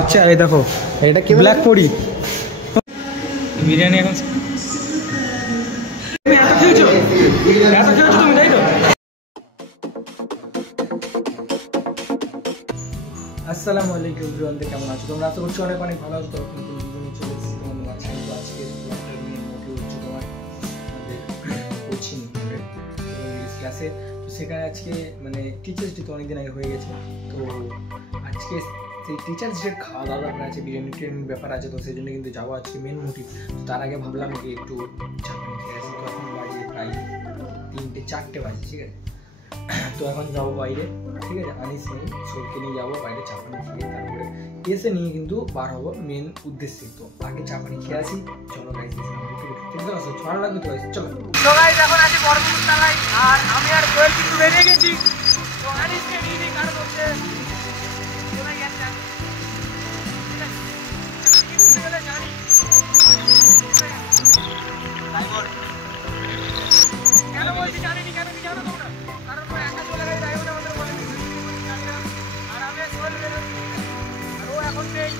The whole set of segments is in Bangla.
আচ্ছা এই দেখো এটা কি ব্ল্যাক পরি বিরিয়ানি এখন এত খেয়েছো তুমি তাই তো। আসসালামু আলাইকুম এভরিওয়ান, কেমন আছো তোমরা? আশা করছি অনেক অনেক ভালো আছো। তো কিন্তু চলে এসেছি তোমাদের মাঝে। তো আজকে মোটিভ হচ্ছে তোমার আমাদের কোচিং ইংলিশ ক্লাসে। তো সেখানে আজকে মানে টিচার্স ডে তো অনেকদিন আগে হয়ে গেছে। তো আজকে সেই টিচার্স ডের খাওয়া দাওয়ার ব্যাপার আছে, বিরিয়ানি টিরিয়ানির ব্যাপার আছে। তো সেই জন্য কিন্তু যাবো আজকে মেন মোটিভ। তো তার আগে ভাবলাম কি একটু চাটনি খেয়ে আসি। তো এখন বাজে প্রায় 3-4 বাজে, ঠিক আছে। তো এখন যাবো বাইরে, ঠিক আছে। আনিস নেই, সবকে নিয়ে যাবো বাইরে চাপানি খেয়ে, তারপরে এসে নিয়ে কিন্তু বার হবো মেন উদ্দেশ্যে। তো আগে চাপানি খেয়ে আসি, চলো গাইস। ভালো লাগবে তো গাইস, চলো। তো গাইস এখন আছি বড়পুকুর তলায়, আর আমি আর কোয়েল কিন্তু বেরিয়ে গেছি। তো আনিসকে নিয়ে নিই, কারণ হচ্ছে কেন বলছি জানিনি, কেন কি জানো তোমরা? কারণ একা চলে গেছে ড্রাইভার আমাদের বলে আর আমি সোহেল বেরোচ্ছি, আর ও এখন নেই।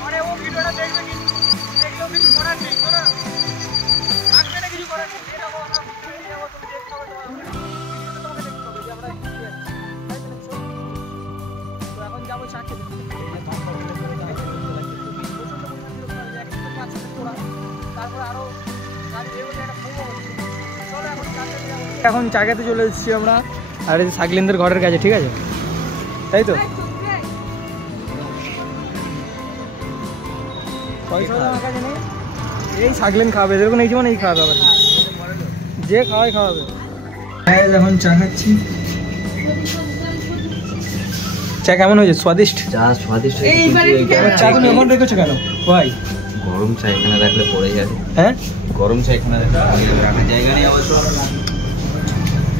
পরে ও ভিডিওটা দেখবে, কিন্তু দেখলেও কিছু করার নেই। তো না থাকবে না, কিছু করার নেই। যাবো আমরা ঘুরতে যাবো, তুমি দেখতে হবে, তোমাকে দেখতে হবে যে আমরা তো এখন যাবো চা খেতে। এখন চা খেতে চলে এসেছি আমরা, আর এই সাকলিনদের ঘরের কাছে, ঠিক আছে, তাই তো। এই সাকলিন খাওয়াবে, যেরকম এই জীবন এই খাওয়াবে, আবার যে খাওয়াই খাওয়াবে। এখন চা খাচ্ছি। চা কেমন হয়েছে? স্বাদিষ্ট? চা স্বাদিষ্ট। চা তুমি এখন রেখেছো কেন ভাই? গরম চা এখানে রাখলে পড়ে যাবে। হ্যাঁ, গরম চা এখানে রাখার জায়গা নেই অবশ্য,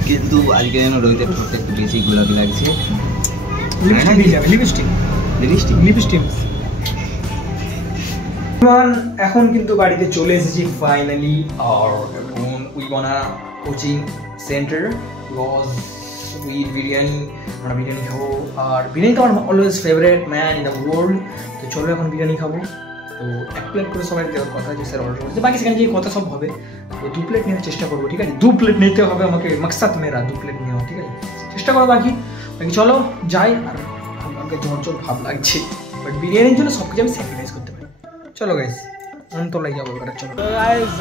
কিন্তু আজকে যেন রোহিতের ঠোঁটটা একটু বেশি গোলাপি লাগছে। এখন কিন্তু বাড়িতে চলে এসেছি ফাইনালি। আর এখন we gonna coaching centre because we biryani, আমরা বিরিয়ানি খাবো। আর বিরিয়ানি তো আমার always favourite man in the world. তো চলো এখন বিরিয়ানি খাবো। তো 1 প্লেট করে সবাই দেওয়ার কথা যে স্যার অর্ডার করেছে, বাকি সেখানে যে কথা সব হবে। তো 2 প্লেট নেওয়ার চেষ্টা করবো, ঠিক আছে। 2 প্লেট নিতে হবে আমাকে, মাকসাদ মেরা 2 প্লেট নেওয়া, ঠিক আছে। চেষ্টা করো, বাকি চলো যাই। আর আমাকে জ্বর ভাব লাগছে, বাট বিরিয়ানির জন্য সব কিছু আমি স্যাক্রিফাইস করতে পারি। চলো গাইস, আমতলায় যাবো এবার, চলো। তো গাইস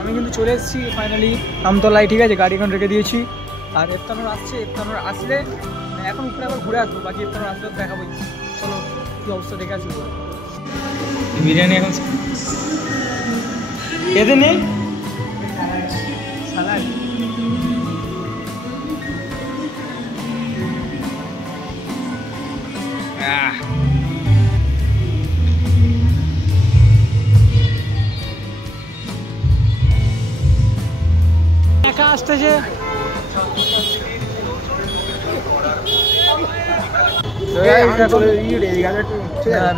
আমি কিন্তু চলে এসেছি ফাইনালি আমতলায়, ঠিক আছে। গাড়ি এখন রেখে দিয়েছি। আর ইফতানুর আসলে এখন উপরে আবার ঘুরে আসবো, বাকি ইফতানুর আসলে দেখাবো। চলো কি অবস্থা দেখে আসবো। বিরিয়ানি এখন এতে নেই, একা আসতেছে।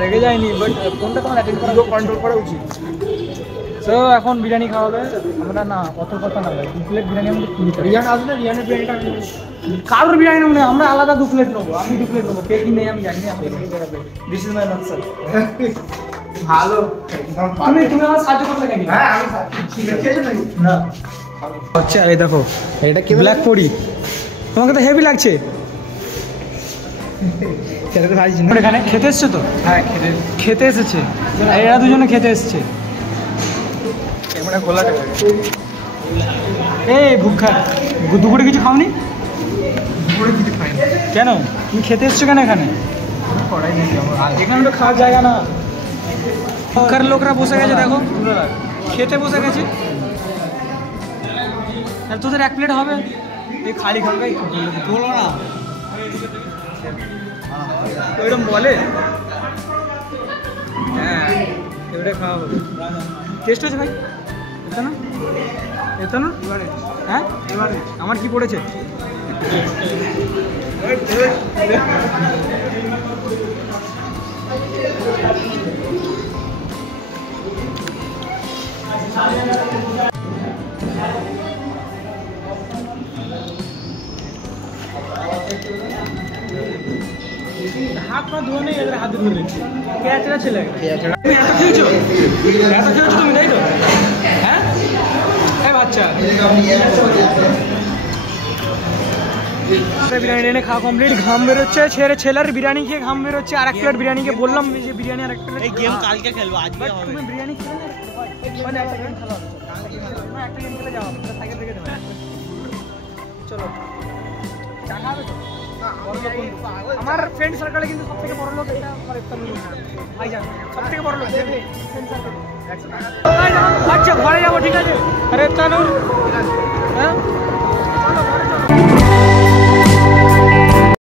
রেগে যায়নি, বাট ফোনটা তোমার অ্যাটেন্ড করা কন্ট্রোল করা উচিত। তো এখন বিরিয়ানি খাওয়াবে আমরা, না অত কথা না ভাই। 2 প্লেট বিরিয়ানি আমাদের কিনতে হবে। রিয়ান আসবে, রিয়ানের বিরিয়ানিটা কারোর বিরিয়ানি নেবো না, আমরা আলাদা 2 প্লেট নেবো। আমি 2 প্লেট নেবো, কে কি নেই আমি জানি না। দিস ইজ মাই মাকসাদ। ভালো, তুমি আমার সাহায্য করবে নাকি? হ্যাঁ আমি না। আচ্ছা এই দেখো এটা কি ব্ল্যাক পরি, তোমাকে তো হেভি লাগছে। এখানে খেতে এসছে তো? হ্যাঁ খেতে এসেছে, এরা দুজনে খেতে এসছে। এই ভুক্ষা, দুপুরে কিছু খাওনি? কেন তুমি খেতে এসছো কেন এখানে? এখানে তো খাওয়ার জায়গা না। ভুক্ষার লোকরা বসে গেছে, দেখো খেতে বসে গেছে। আর তোদের 1 প্লেট হবে, এই খালি খাবে বলো না, ওইরকম বলে। হ্যাঁ এবারে খাওয়া হবে। টেস্ট হয়েছে ভাই? এতো না হ্যাঁ, এবারে আমার কি পড়েছে? হাত পা ধোয়া নেই, এদের হাতে ধরে কেয়াচড়া ছেলে। তুমি এত খেয়েছো তুমি, তাই তো? হ্যাঁ বাচ্চা বিরিয়ানি এনে খাওয়া কমপ্লিট, ঘাম বেরোচ্ছে, ছেলের বিরিয়ানি খেয়ে ঘাম বেরোচ্ছে। আর এক প্লেট বিরিয়ানিকে বললাম যে বিরিয়ানি আর এক প্লেট। এই গেম কালকে খেলবো, আজকে হবে। তুমি বিরিয়ানি খেলে না, মানে একটা গেম খেলা হবে, একটা গেম খেলে যাও, সাইকেল থেকে যাও। চলো চা খাবে তো? আমার ফ্রেন্ড সার্কেলে কিন্তু সব থেকে বড় লোক এটা আমার ভাইজান, সব থেকে বড় লোক আচ্ছা ঘরে যাবো, ঠিক আছে? আরে তানুর হ্যাঁ